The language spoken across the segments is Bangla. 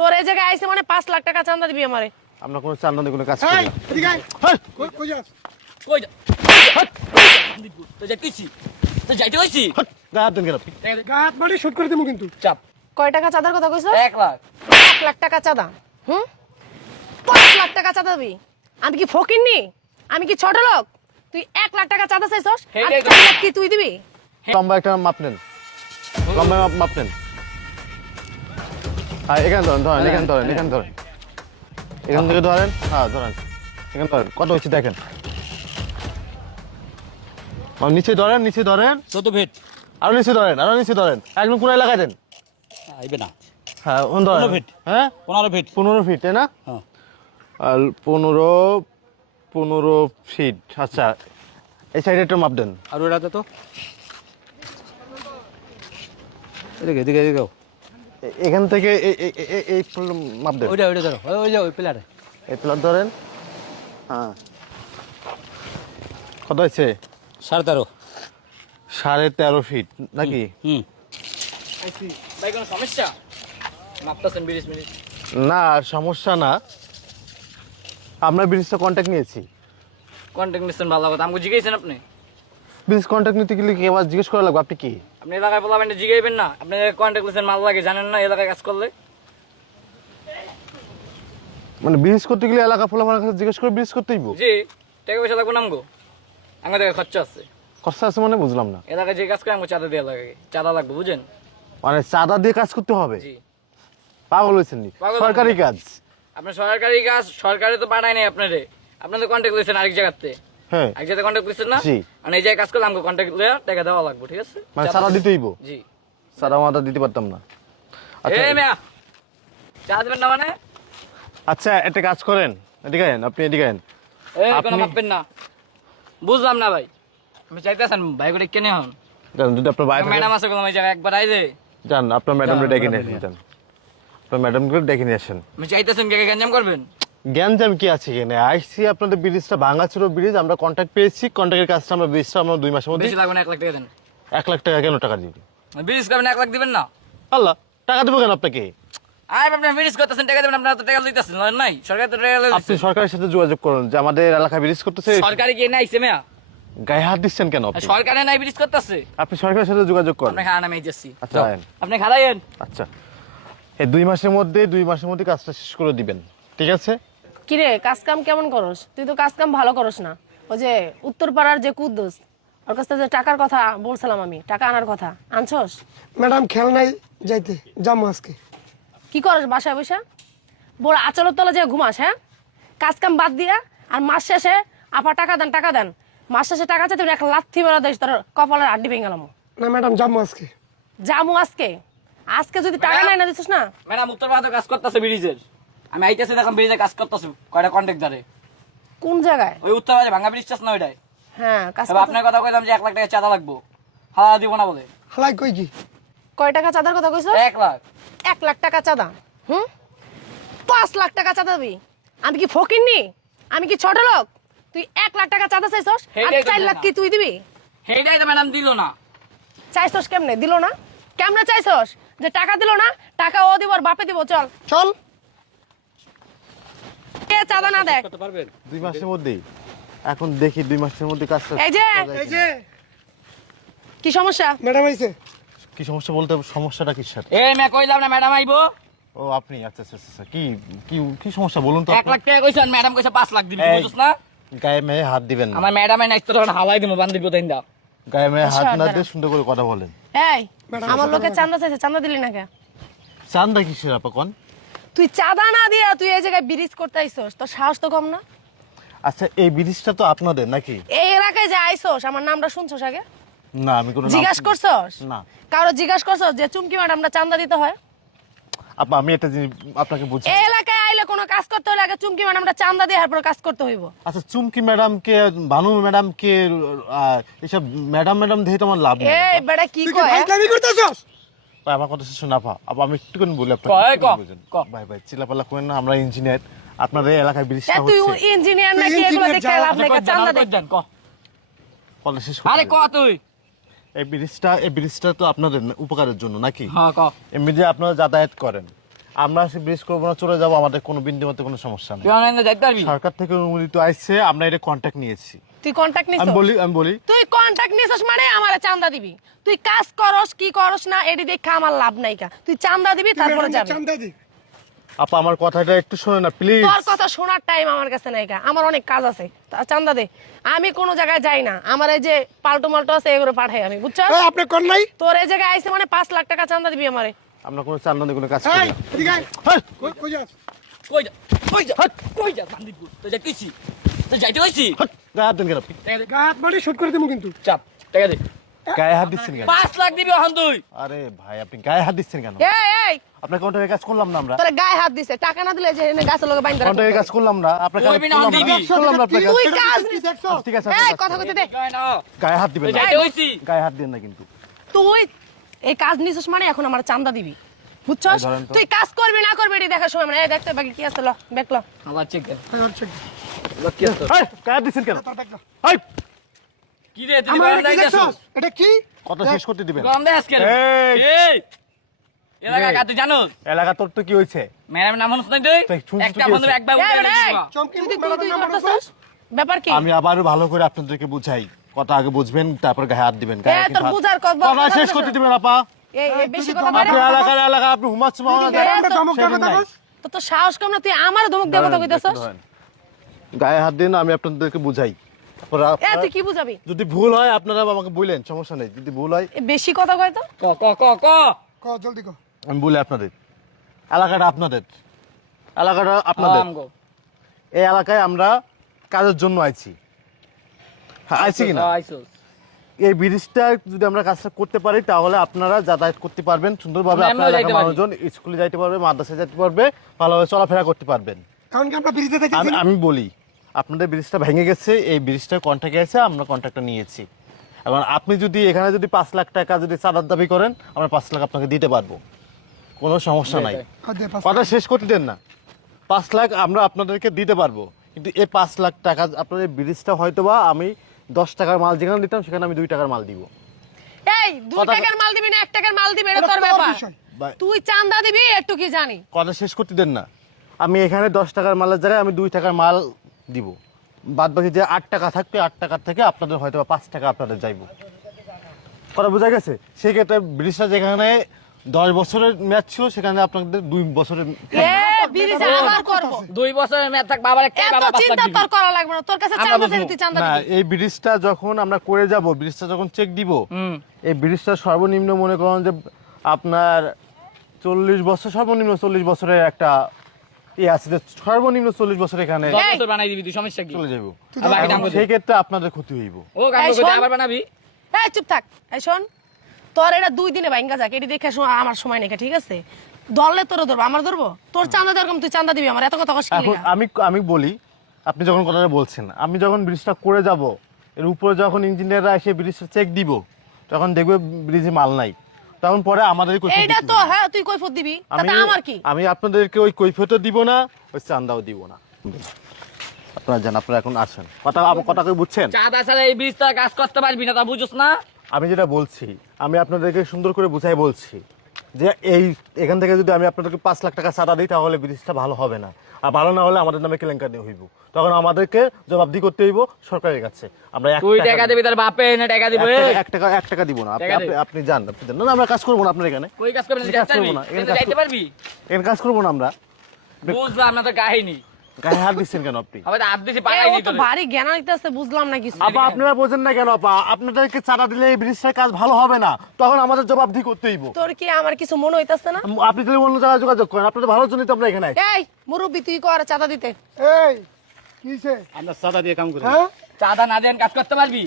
তোর এই জায়গায় আইছে মানে 5 লাখ টাকা চাঁদা দিবি আমারে। আমরা কোনো চান্দা দিয়ে কোনো কাজ করি না। এদিকে আয়। কই যাস? কই যা তো যাইতেছি তো যাইতে হইছি গায়ে হাত দেন কেন আপনি? গাত মারি শুট করে দেবো কিন্তু। চাপ কয় টাকা চাঁদার কথা কইছো? 1 লাখ 1 লাখ টাকা চাঁদা। 5 লাখ টাকা চাঁদা দিবি? আমি কি ফকিন্নি? আমি কি ছোট লোক? তুই 1 লাখ টাকা চাঁদা চাইছস? আর হেডে 4 লাখ কি তুই দিবি? লম্বা একটা মাপ নেন, লম্বা মাপ নেন। হ্যাঁ এখানে ধরেন, এখানে ধরেন, এখানে ধরেন, এখান থেকে ধরেন। হ্যাঁ ধরেন, এখানে ধরেন। কত হচ্ছে দেখেন। নিচে ধরেন, নিচে ধরেন, 14 ফিট আরো নিচে ধরেন, আরো নিচে ধরেন। একদম কোন এলাকায় দেন? আইবে না হ্যাঁ ধরেন। 15 ফিট। হ্যাঁ 15 ফিট 15 ফিট, তাই না? হ্যাঁ আর 15 ফিট। আচ্ছা এই সাইডে একটু মাপ দেন। আর ওটা তো এদিকে এদিকে এদিকে এখান থেকে এই মাপ দেন। ওইটা ওইটা ধরো ওই যে ওই প্লেয়ারে এই প্লট ধরেন। হ্যাঁ কত হয়েছে? 13.5 13.5 ফিট নাকি? ভাই কোনো সমস্যা মাপতাছেন 20 মিনিট না সমস্যা না, আমরা ব্রিজটা কন্ট্যাক্ট নিয়েছি। কন্টাক্ট নিছেন ভালো কথা আমাকে জিজ্ঞাসেন আপনি ব্রিজ কন্ট্যাক্ট নিতে গেলে কি আবার জিজ্ঞেস করা লাগবে? আপনি কি আপনি এলাকায় বলাবেন না জিজ্ঞাসবেন না আপনি কন্টাক্ট নিছেন মাল লাগে জানেন না এলাকায় কাজ করলে মানে ব্রিজ করতে গেলে এলাকা ফলাফলের কাছে জিজ্ঞেস করে ব্রিজ করতে হইব? জি টাকা পয়সা লাগবে না আমগো আমাদের খরচা আছে খরচা আছে মানে বুঝলাম না। এলাকায় যে কাজ করে আমাকে চাঁদা দেওয়া লাগে চাঁদা লাগবে বুঝেন মানে চাঁদা দিয়ে কাজ করতে হবে? জি পাগল হয়েছেন নি? পাগল সরকারি কাজ। আপনার সরকারি কাজ সরকারে তো পাঠায় নাই আপনারে আপনাদের কন্টাক্ট লইছেন আরেক জায়গাতে হ্যাঁ এক জায়গায় কন্টাক্ট লইছেন না জি। মানে এই জায়গায় কাজ করলে আমাকে কন্টাক্ট লইয়া টাকা দেওয়া লাগবে ঠিক আছে মানে চাঁদা দিতে হইব? জি চাঁদা মাদা দিতে পারতাম না। আচ্ছা এ মিয়া চা দেবেন না মানে আচ্ছা একটা কাজ করেন, এদিকে আইন, আপনি এদিকে আইন। এই কোনো আপনি- মাপবেন না বুঝলাম না ভাই আমি চাইতেছেন ভাই করে কেনে হন জান যদি আপনার বাইরে ম্যাডাম আছে কোনো এই জায়গায় একবার আইলে যান, আপনার ম্যাডামকে যান, ডেকে নিয়ে ম্যাডাম আসেন। যান আপনার ম্যাডামকে ডেকে নিয়ে আসেন। আমি চাইতেছেন কে গঞ্জাম করবেন জ্ঞানজাম কি আছে এখানে? আইসি আপনাদের ব্রিজটা ভাঙা ছিল ব্রিজ, আমরা কন্ট্যাক্ট পেয়েছি, কন্ট্যাক্টের কাজটা আমরা ব্রিজটা আমরা 2 মাসের মধ্যে। বেশি লাগবে না 1 লাখ টাকা দেন 1 লাখ টাকা কেন টাকা দিবি? বিরিজ করবেন 1 লাখ দিবেন না আল্লাহ টাকা দেবো কেন আপনাকে? আই আপনি বিরিজ করতেছেন টাকা দেবেন আপনারা তো টাকা লইতেছেন নাই সরকার তো টাকা লইছে আপনি সরকারের সাথে যোগাযোগ করুন যে আমাদের এলাকায় ব্রিজ করতেছে। সরকারি কি নাই সেমিয়া গায়ে হাত দিচ্ছেন কেন আপনি? সরকারে নাই বিরিজ করতেছে আপনি সরকারের সাথে যোগাযোগ করেন। আপনি খানা নামে যাচ্ছি আচ্ছা আইন। আপনি খালাইয়েন আচ্ছা এই 2 মাসের মধ্যে কাজটা শেষ করে দিবেন, ঠিক আছে? কি রে কাজ কাম কেমন করস? তুই তো কাজ কাম ভালো করস না। ওই যে উত্তরপাড়ার যে কুদ্দুস ওর কাছ থেকে যে টাকার কথা বলছিলাম আমি, টাকা আনার কথা আনছস? ম্যাডাম খেয়াল নাই যাইতে যাবো আজকে। কি করস বাসায় বসে? বড় আচলের তলে যে ঘুমাস, হ্যাঁ? কাজ কাম বাদ দিয়া আর মাস শেষে আপা টাকা দেন মাস শেষে টাকা চাইতে 1 লাথি বেড়া দিস, তোর কপালের আড্ডি ভেঙে গেলাম। না ম্যাডাম যাবো আজকে। জামু আজকে যদি টাকা নাই না দিছিস না। ম্যাডাম উত্তরপাড়া কাজ করতেছে ব্রিজের আমি আইতেছি দেখলাম ব্রিজে কাজ করতেছে কয়টা কন্ট্যাক্ট ধরে কোন জায়গায়? ওই উত্তরপাড়া ভাঙা ব্রিজ চাষ না ওইটাই হ্যাঁ কাজ এবার আপনার কথা কইলাম যে 1 লাখ টাকা চাঁদা লাগবো হাওয়া দিব না বলে হালাই কই কি? কয় টাকা চাঁদার কথা কইছস? 1 লাখ 1 লাখ টাকা চাঁদা। 5 লাখ টাকা চাঁদা দিবি? আমি কি ফকিন্নি? আমি কি ছোট লোক? তুই 1 লাখ টাকা চাঁদা চাইছস? আর হেডে 4 লাখ কি তুই দিবি? সেইটাই তো ম্যাডাম দিল না চাইছস কেমনে? দিল না কেমনে চাইছস? যে টাকা দিল না, টাকা ও দিব আর বাপে দিব। চল চল। কে চাঁদা না দেখ। করতে পারবেন 2 মাসের মধ্যেই এখন দেখি 2 মাসের মধ্যে কাজটা। এই যে এই যে কি সমস্যা? ম্যাডাম আইছে। কি সমস্যা বলতে সমস্যাটা কি স্যার? এই মে কইলাম না ম্যাডাম আইবো ও আপনি আচ্ছা আচ্ছা আচ্ছা কি কি কি সমস্যা বলুন তো? 1 লাখ টাকা কইছেন ম্যাডাম কইছে 5 লাখ দিবি বুঝছস না গায়ে মেয়ে হাত দিবেন না। আমার ম্যাডামে নাই তো হালাই দিমু বান্দিব দেন দাও গায়ে মেয়ে হাত আচ্ছা, না দাঁড়া। দিয়ে সুন্দর করে কথা বলেন। এই আমার লোকে চাঁদা চাইছে, চাঁদা দিলি না কে? চান্দা কিসের আপা কোন? তুই চাঁদা না দিয়া তুই এই জায়গায় ব্রিজ করতে আইছস, তোর সাহস তো কম না? আচ্ছা এই ব্রিজটা তো আপনাদের নাকি? এই এলাকায় যে আইছস আমার নামটা শুনছস আগে? না আমি কোনো জিজ্ঞাসা করছস? না কারো জিজ্ঞাসা করছস যে চুমকি ম্যাডামটা চাঁদা দিতে হয়? আপা আমি একটা জিনিস আপনাকে বুঝছি। এই এলাকায় আইলে কোনো কাজ করতে হলে আগে চুমকি ম্যাডামটা চাঁদা দিয়ে তারপর কাজ করতে হইব। আচ্ছা চুমকি ম্যাডামকে ভানু ম্যাডামকে এসব ম্যাডাম দেখে তো আমার লাভ নেই। এই বেটা কি তুই কি কয়? ফাইজলামি করতেছস? ভাই আমার কথা শুনুন আপা, আপা আমি একটুখানি বলি আপনাকে। কয়, একটুখানি ক, বুঝেন। ক। ভাই ভাই চিল্লাপাল্লা করেন না, আমরা ইঞ্জিনিয়ার, আপনাদের এলাকায় ব্রিজটা তুই হচ্ছে। ইঞ্জিনিয়ার তুই নাকি? এগুলো engineer দেখে যা, লাভ নাই, চাঁদা দে। দেন ক বলে শেষ আরে ক করতে তুই এই ব্রিজটা তো আপনাদের উপকারের জন্য নাকি? হ্যাঁ ক এমনি যে আপনারা যাতায়াত করেন, আমরা ব্রিজ করবো না, চলে যাবো, আমাদের কোনো বিন্দু মতো কোনো সমস্যা নেই। তুই অনলাইনে যাইতে পারবি? সরকার থেকে অনুমোদিত আসছে, আমরা এটা কন্ট্যাক্ট নিয়েছি। তুই কন্টাক্ট নিছিস? আমি বলি তুই কন্টাক্ট নিছিস মানে আমারে চান্দা দিবি। তুই কাজ করস কি করস না এডি দেখে আমার লাভ নাই কা। তুই চান্দা দিবি তারপরে যাবি। চান্দা দি। আপা আমার কথাটা একটু শোনে না প্লিজ। তোর কথা শোনার টাইম আমার কাছে নাই কা। আমার অনেক কাজ আছে, চান্দা দে। আমি কোনো জায়গায় যাই না, আমার এই যে পাল্টো মাল্টো আছে এগুলো পাঠাই আমি, বুঝছস? এই আপনি কোন নাই? তোর এই জায়গায় আইছে মানে 5 লাখ টাকা চান্দা দিবি আমারে। আমরা কোনো চান্দা দিয়ে কোনো কাজ করি এই না। এদিকে আয়। হেই! কই যাস? কই যা কই যা বান্দিপুর তুই যাইতেছি, তুই যাইতে হইছি। হাট! গায়ে হাত দেন কেন আপনি? গায়ে হাত মারি শুট করে দেবো কিন্তু। চাপ টাকা দে। গায়ে হাত দিচ্ছেন কেন? 5 লাখ দিবি এখন তুই। আরে ভাই আপনি গায়ে হাত দিচ্ছেন কেন? এই আপনার কন্ট্রাক্টের কাজ করলাম না আমরা। তোর গায়ে হাত দিছে, টাকা না দিলে যে এনে গাছের লগে বাইন্ধা রাখবো। কন্ট্রাক্টের কাজ করলাম না, আপনার কাজ কইবি না, করলাম দিবি। না। করলাম না আপনার কাজ। তুই কাজ কি দেখছো? ঠিক আছে এই আপনার কথা কাজ কইতে দে। গায় না, গায়ে হাত দিবেন তুই না। যাইতে হইছি। গায়ে হাত দেন না কিন্তু। তুই এই কাজ নিছিস মানে এখন আমার চান্দা দিবি, বুঝছস? এই ধরেন তো। তুই কাজ করবি না করবি এটি দেখার সময় মানে এই দেখতে বাকি কি আছে ল দেখল। আবার চেক দে। এই হচ্ছে কি? কি আছে? এই, গায়ে হাত দিচ্ছেন কেন? তার দেখ না। এই, কি রে তুই আমার গরম এটা কি যাইতেছস? দেখছস? এটা কি? কথা শেষ করতে দিবেন। গরম দেখাস কেন? এই! এই এলাকা কা তুই জানোস? এলাকা তোর তো কি হয়েছে? ম্যাডাম নাম শুনছ নাই তুই? তুই শুনছিস একটা কি বন্ধু হয়েছে? একবার এই উঠে রে, দিবা। চমকি তুই মেলার তুই নাম করতেছস? ব্যাপার কি? আমি আবারও ভালো করে আপনাদেরকে বুঝাই, কথা আগে বুঝবেন তারপর গায়ে হাত দিবেন। এ গায়ে তোর কিন্তু হাত- বুঝার কত কথা শেষ করতে দিবেন আপা। এই বেশি কথা তুই বলে আপনার এলাকা আপনি হুমাচ্ছ মাওনা তুই আমরা ধমক দেবো সেদিন নাই। তাকস? তো সাহস কম না, তুই আমার ধমক দিয়ে কথা কইতেছস? গায়ে হাত দিন, আমি আপনাদেরকে বুঝাই। তারপর এ আপনারা- তুই কি বুঝাবি? যদি ভুল হয় আপনারা আমাকে বললেন, সমস্যা নেই। যদি ভুল হয় এ বেশি কথা কয় তো। ক ক ক ক ক জলদি ক। আমি বলি আপনাদের, এলাকাটা আপনাদের, এলাকাটা আপনাদের। আমগো এই এলাকায় আমরা কাজের জন্য আইছি। হ্যাঁ, আইছি কিনা? আইছস। এই ব্রিজটা যদি আমরা কাজটা করতে পারি তাহলে আপনারা যাতায়াত করতে পারবেন সুন্দরভাবে। আমরা আপনার যাইতে এলাকার পারি। মানুষজন স্কুলে যাইতে পারবে, মাদ্রাসায় যাইতে পারবে, ভালোভাবে চলাফেরা করতে পারবেন। কারণ কি আমরা ব্রিজে দেখেছি? আমি বলি, আপনাদের ব্রিজটা ভেঙে গেছে, এই ব্রিজটা কন্ট্রাক্টে আছে, আমরা কন্ট্রাক্টটা নিয়েছি। এবং আপনি যদি এখানে যদি 5 লাখ টাকা যদি চাঁদার দাবি করেন, আমরা 5 লাখ আপনাকে দিতে পারবো, কোনো সমস্যা নাই। দে পাঁচ। কথা শেষ করতে দেন না। 5 লাখ আমরা আপনাদেরকে দিতে পারবো, কিন্তু এই 5 লাখ টাকা আপনাদের ব্রিজটা হয়তোবা আমি 10 টাকার মাল যেখানে দিতাম সেখানে আমি 2 টাকার মাল দিব। এই 2 কথা- টাকার মাল দিবি না 1 টাকার মাল দিবি এটা এটা তোর তোর ব্যাপার। বিষয়। বা- তুই চান্দা দিবি একটু কি জানি। কথা শেষ করতে দেন না। আমি এখানে 10 টাকার মালের জায়গায় আমি 2 টাকার মাল দিব, বাদ বাকি যে 8 টাকা থাকবে 8 টাকার থেকে আপনাদের হয়তো 5 টাকা আপনাদের যাইব। কথা বোঝা গেছে? সেই ক্ষেত্রে ব্রিজটা যেখানে 10 বছরের ম্যাচ ছিল সেখানে আপনাদের 2 বছরের। এ ব্রিজ আবার করব। 2 বছরের মেয়াদ থাক বাবার একটা এত বাবা 5 লাখ চিন্তা দিবি। তোর করা লাগবে না, তোর কাছে আমরা চান্দা বুঝবো। চাইলে তুই চান্দা না, দিবি। এই ব্রিজটা যখন আমরা করে যাব, ব্রিজটা যখন চেক দিব, হুম এই ব্রিজটা সর্বনিম্ন মনে করেন যে আপনার 40 বছর, সর্বনিম্ন 40 বছরের একটা আছে, যে সর্বনিম্ন 40 বছর এখানে 10 বছর বানাই দিবি তুই, সমস্যা কি? চলে যাব। আর বাকি দাম কত? সেই ক্ষেত্রে আপনাদের ক্ষতি হইব। ও কাম এই করতে শোন। আবার বানাবি? এই চুপ থাক। এই শোন, তোর এটা 2 দিনে ভাঙ্গা যাক, এটি দেখে আমার সময় নেই, ঠিক আছে? দলে তোর ধরবো, আমার ধরবো? তোর চান্দা দেওয়ার কম তুই চান্দা দিবি, আমার এত কথা কষ্ট এখন আমি বলি, আপনি যখন কথাটা বলছেন, আমি যখন ব্রিজটা করে যাব, এর উপরে যখন ইঞ্জিনিয়াররা এসে ব্রিজটা চেক দিব, তখন দেখবে ব্রিজে মাল নাই, তখন পরে আমাদের এইটা তো হ্যাঁ তুই কৈফত দিবি, তাতে আমার কি? আমি আপনাদেরকে ওই কৈফিয়তও দিব না, ওই চান্দাও দিব না। আপনারা জান, আপনারা এখন আসেন, কথা কই বুঝছেন? চাঁদা ছাড়া এই ব্রিজটা কাজ করতে পারবি না, তা বুঝছস না? আমি যেটা বলছি, আমি আপনাদেরকে সুন্দর করে বুঝাই বলছি যে এখান থেকে যদি আমি আপনাদেরকে 5 লাখ টাকা চাঁদা দিই তাহলে ব্রিজটা ভালো হবে না, আর ভালো না হলে আমাদের নামে কেলেঙ্কারি হইব, তখন আমাদেরকে জবাবদিহি করতে হইব সরকারের কাছে। আমরা তুই টাকা দিবি, তার বাপে এনে টাকা দিবে। এক টাকা দিব না। টাকা দিবি। আপনি যান, না আমরা কাজ করবো না আপনার এখানে। কই কাজ করবি না? কাজ করবো না, এখানে কাজ যাইতে পারবি? এখানে কাজ করবো না আমরা। বুঝলাম না তোর কাহিনী। গায়ে হাত দিচ্ছেন কেন আপনি? আবার হাত দিছি এ, পাড়াই ও দিত। তো ভারী জ্ঞান নিতেছে, বুঝলাম না কিছু। আপা আপনারা বোঝেন না কেন? আপা আপনাদেরকে চাঁদা দিলে এই ব্রিজটার কাজ ভালো হবে না, তখন আমাদের জবাবদিহি করতে হইব। তোর কি আমার কিছু মনে হইতাছে না? আপনি যদি অন্য জায়গায় যোগাযোগ করেন, আপনাদের ভালোর জন্যই তো আমরা এখানে আছি। এই মুরব্বি তুই কর চাঁদা দিতে। এই কিছে? আমরা সাদা দিয়ে কাম করি। হ্যাঁ? চাঁদা না দেন কাজ করতে পারবি?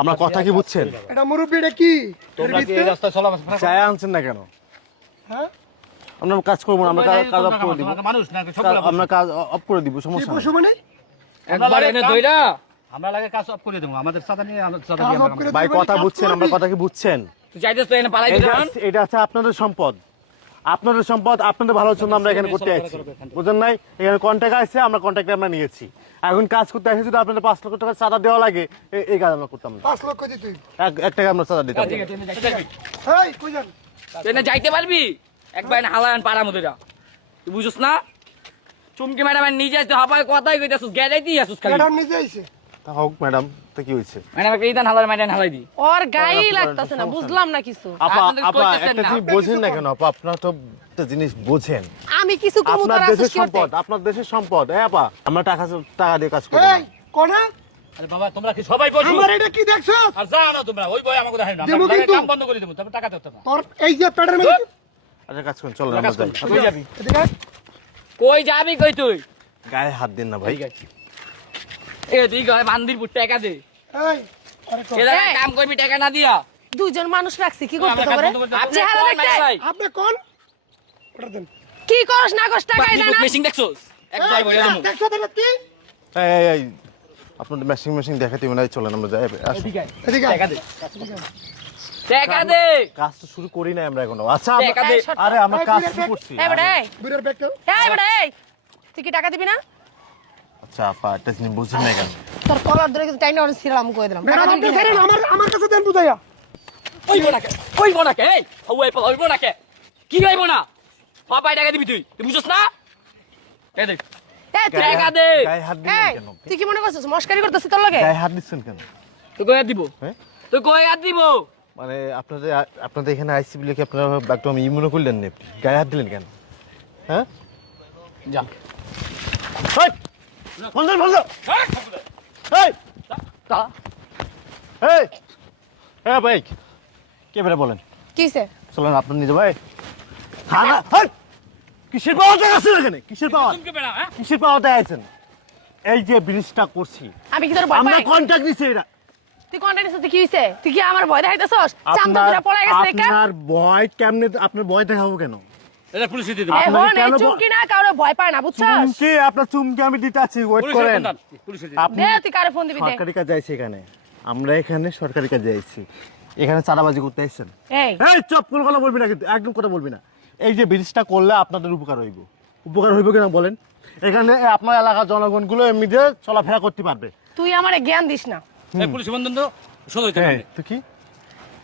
আমার কথা কি বুঝছেন? এটা মুরব্বি, এটা কি? তোমরা কি এই রাস্তায় চলাফেরা করো? চায় আনছেন না কেন? হ্যাঁ? আমরা কাজ করবো না, আমরা কাজ অফ করে দিব। আমরা মানুষ না সবগুলা আমরা কাজ অফ করে দিব, কি সমস্যা পশু নেই। মানে? একবার এনে ধইরা আমরা লাগে কাজ অফ করে দেবো। আমাদের সাদা নিয়ে আমরা সাদা কাজ দিয়ে অফ করে ভাই দিবি, কথা কাজ বুঝছেন? করবি। আমার কথা কি বুঝছেন? তুই চাইতেছ তো এনে পালাই দিবি। এটা আছে আপনাদের সম্পদ, আপনাদের সম্পদ, আপনাদের ভালোর জন্য আমরা এখানে করতে আসছি, বুঝেন নাই? এখানে কন্ট্যাক্ট আছে, আমরা কন্ট্যাক্টে আমরা নিয়েছি। এখন কাজ করতে আসি, যদি আপনাদের 5 লক্ষ টাকা চাঁদা দেওয়া লাগে, এই কাজ আমরা করতাম না। 5 লক্ষ দিতে হইব। 1 টাকা আমরা চাঁদা দিতাম না। এই কই যান? তুই এনে যাইতে পারবি? একবার না হালান পাড়া মধ্যে তুই বুঝছ না চুমকি ম্যাডাম নিজে আসতে হবাই কথাই কইতাছস গেলাইতেই আসুস খালি ম্যাডাম নিজে আইছে তা হোক ম্যাডাম, তা কি হয়েছে? ম্যাডাম একটা ইদান হালার ম্যাডাম হালাই দি ওর গায়েই লাগতেছে না, বুঝলাম না কিছু। আপা আপনাদের আপা কইতেছেন একটা না। জিনিস বোঝেন না কেন আপা? আপনারা তো একটা জিনিস বোঝেন, আমি কিছু কমু আপনার তোর দেশের আসিস কি করতে? সম্পদ, আপনার দেশের সম্পদ। আপা আমরা টাকা দিয়ে কাজ করি এই কোনা আরে বাবা তোমরা কি সবাই বসো আমার এটা কি দেখছো আর যাও না তোমরা ওই বই আমাকে দেখেন না দেবো আমরা কিন্তু। কাম বন্ধ করে দেবো তবে টাকা দিতে না তোর এই যে পেটের মধ্যে আচ্ছা কাজ করেন, চলো আমরা যাই। কই যাবি এদিকে আয়। কই যাবি কই তুই গায়ে হাত দিন না ভাই। এ তুই গায় বান্দির পুট টাকা দে এই আরে কো- এরা এই। কাম করবি টাকা না দিয়া দুইজন মানুষ রাখছি, কি করতে আমরা তো করে? কাজ বন্ধ করে আপনি চেহারা কোন দেখতে? ভাই আপনি কোন ওটা দেন কি করস না করস টাকাই দেয় না? মেশিং দেখছস একবার বলে দেবো দেখছো দেখো কি এই আপনাদের মেশিং দেখাতে মনে হয়, চলেন আমরা যাই। আসুন। এদিকে আয়। টাকা দে টাকা দে কাজ তো শুরু করি নাই আমরা এখনো। আচ্ছা টাকা দে আরে আমরা কাজ শুরু করছি। এই বেটা, এই বুড়ার ব্যাগটা এই বেটা, এই তুই কি টাকা দিবি না? আচ্ছা আপা একটা জিনিস বুঝছেন না কেন? তোর কলার ধরে কিন্তু টাইনা অন ছিড়াম কই দিলাম। টাকা ম্যাডাম দিবি আপনি কি না? ছাড়েন আমার কাছে দেন বুঝাইয়া ওই বোনাকে এই ওই বোনাকে কি গাইবো না বাবা টাকা দিবি তুই তুই বুঝছস না টাকা দে এই তুই টাকা দে গায়ে হাত দিলেন এই, কেন? তুই কি মনে করছিস মস্কারি করতেছিস তোর লগে? গায়ে হাত দিচ্ছেন কেন? তুই কই দিব হ্যাঁ তুই কই আর দিব মানে আপনাদের এখানে আইসি বলে কি আপনারা একদম ইমুনো করলেন না? আপনি গায়ে হাত দিলেন কেন? হ্যাঁ যা এই! বন্ধ বন্ধ! এই! তা এই! হ্যাঁ ভাই, কে বেড়ে বলেন? কি হইছে? চলেন আপনার নিজে ভাই। থানা হেই! কিসের পাওয়াটা আছে এখানে? কিসের পাওয়া? চুমকি বেড়া হ্যাঁ কিসের পাওয়াটা আছেন? এই যে ব্রিজটা করছি আমি কি তোর ভয় আমরা পাই? কন্ট্যাক্ট নিছি এটা। তুই কোনটা নিছিস? তুই কি হইছে? তুই কি আমার ভয় দেখাইতেছস? চামচা ধরে পড়ে গেছে দেখা? আপনার ভয় কেমনে? আপনার ভয় দেখাবো কেন? এটা পুলিশে দিয়ে এই দেবো আপনাকে হন, এই কেন চুমকি না কারো ভয় পায় না, বুঝছস? চুমকি, আপনার চুমকি আমি দিতে আছি, ওয়েট পুলিশে করেন। পুলিশে আপনি দে তুই কারে ফোন দিবি দে। সরকারি কাজে আইছি এখানে, আমরা এখানে সরকারি কাজে আইছি, এখানে চাঁদাবাজি করতে আইছেন। এই এই চপ, কোনো কথা বলবি না কিন্তু, একদম কথা বলবি না। এই যে ব্রিজটা করলে আপনাদের উপকার হইব। উপকার হইব কিনা বলেন? এখানে আপনার এলাকার জনগণগুলো এমনিতে চলাফেরা করতে পারবে। তুই আমারে জ্ঞান দিস না। এই পুলিশ বন্ধন তো শোধ হইতে হ্যাঁ, পারে তো কি?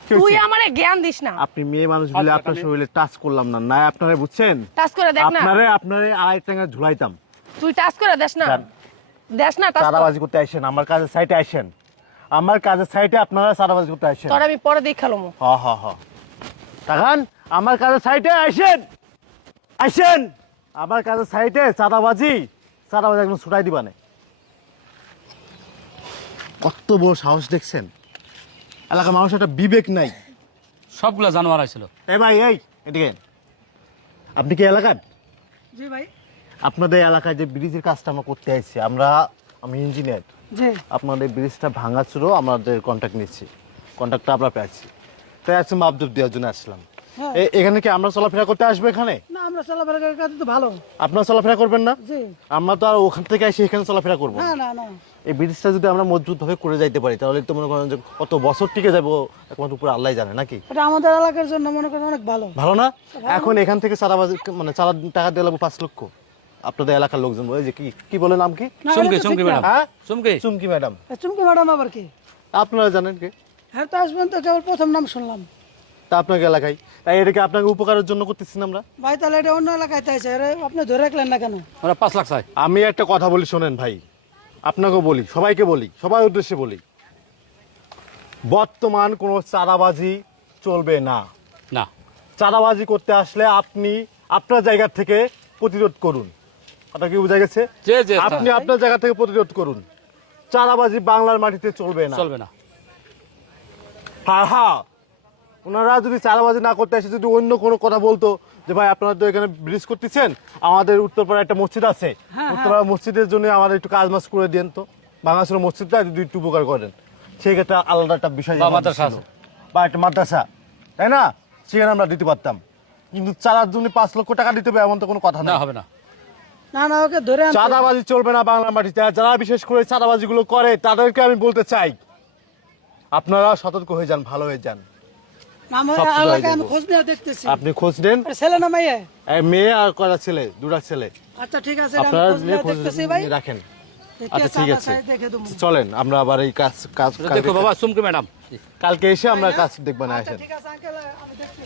কি তুই হইছে? আমারে জ্ঞান দিস না। আপনি মেয়ে মানুষ বলে আপনার শরীরে টাচ করলাম না, না আপনারা বুঝছেন? টাচ করে দেখ না। আপনারে আড়াই টাকা ঝুলাইতাম। তুই টাচ করে দেখ না। যান। দেখ না টাচ করে। চাঁদাবাজি করতে আইসেন, আমার কাজের সাইটে আইসেন, আমার কাজের সাইটে আপনারা চাঁদাবাজি করতে আইসেন। তোর আমি পরে দেখালাম। হ তাকান, আমার কাজের সাইটে আইসেন, আইসেন আমার কাজের সাইটে। চাঁদাবাজি একদম ছুটাই দিবা না। কত বড় সাহস দেখছেন? এলাকার মানুষ একটা বিবেক নাই। সবগুলা জানোয়ার আইছিল এই ভাই, এই এদিকে। আপনি কি এলাকার? জি ভাই আপনাদের এলাকায় যে ব্রিজের কাজটা আমরা করতে আইছি, আমি ইঞ্জিনিয়ার। জি আপনাদের ব্রিজটা ভাঙা ছিল, আমাদের কন্ট্যাক্ট নিচ্ছি, কন্ট্যাক্টটা আমরা পেয়েছি, তাই আজকে মাপজোপ দেওয়ার জন্য আসলাম। এখানে কি আমরা চলাফেরা করতে আসবো? এখানে না আমরা চলাফেরা করার কাছে তো ভালো আপনারা চলাফেরা করবেন না? জি আমরা তো আর ওখান থেকে এসে এখানে চলাফেরা করবো না। না এই ব্রিজটা যদি আমরা মজবুত ভাবে করে যাইতে পারি, তাহলে তো মনে করেন যে কত বছর টিকে যাবো, একমাত্র উপরে আল্লাহ জানে নাকি। এটা আমাদের এলাকার জন্য মনে করেন অনেক ভালো ভালো না? এখন এখান থেকে চাঁদাবাজি মানে চাঁদা টাকা দিয়ে লাগবো 5 লক্ষ। আপনাদের এলাকার লোকজন বলে যে কি বলে নাম কি? না, চুমকি এটা তো চুমকি ঠিক না। ম্যাডাম হ্যাঁ চুমকি চুমকি ম্যাডাম। চুমকি ম্যাডাম আবার কি? আপনারা জানেন কি? হ্যাঁ তো আসবেন তো কেবল প্রথম নাম শুনলাম তা আপনাকে এলাকায়, তাই এটাকে আপনাকে উপকারের জন্য করতেছি না আমরা। ভাই তাহলে এটা অন্য এলাকায় তাইছে আপনি ধরে রাখলেন না কেন? আমরা 5 লাখ চাই আমি একটা কথা বলি, শোনেন ভাই, আপনাকেও বলি, সবাইকে বলি, সবার উদ্দেশ্যে বলি, বর্তমান কোনো চাঁদাবাজি চলবে না। না চাঁদাবাজি করতে আসলে আপনি আপনার জায়গা থেকে প্রতিরোধ করুন। কথা কি বোঝা গেছে? যে যে আপনি আপনার জায়গা থেকে প্রতিরোধ করুন। চাঁদাবাজি বাংলার মাটিতে চলবে না। চলবে না হ্যাঁ, ওনারা যদি চাঁদাবাজি না করতে আসে, যদি অন্য কোনো কথা বলতো যে ভাই আপনারা তো এখানে ব্রিজ করতেছেন, আমাদের উত্তরপাড়া একটা মসজিদ আছে, উত্তরপাড়া মসজিদের জন্য আমাদের একটু কাজ মাস করে দেন তো, বাংলাদেশের মসজিদটা যদি একটু উপকার করেন, সেক্ষেত্রে আলাদা একটা বিষয় বা আমাদের মাদ্রাসা ছিল। বা একটা মাদ্রাসা, তাই না? সেখানে আমরা দিতে পারতাম, কিন্তু চাঁদার জন্য 5 লক্ষ টাকা দিতে হবে এমন তো কোনো কথা না না। হবে না না ওকে ধরে আনতে হবে। চাঁদাবাজি চলবে না বাংলার মাটিতে। আর যারা বিশেষ করে চাঁদাবাজি গুলো করে, তাদেরকে আমি বলতে চাই, আপনারা সতর্ক হয়ে যান, ভালো হয়ে যান। না, আমার সব সুবিধা এলাকায় আমি দেবো। খোঁজ নিয়ে দেখতেছি আপনি খোঁজ নেন। এটা ছেলে না মাইয়া? এই মেয়ে আর কয়টা ছেলে? 2টা ছেলে। আচ্ছা ঠিক আছে আমি আপনারা খোঁজ নিয়ে খোঁজ দেখতেছি ভাই রাখেন। দেখতে আচ্ছা ঠিক আছে, দেখে দেবো চলেন আমরা আবার এই কাজ দেখো বাবা চুমকি ম্যাডাম কালকে এসে আমরা কাজ দেখবো না। আচ্ছা আসেন। ঠিক আছে আঙ্কেল আমি দেখতেছি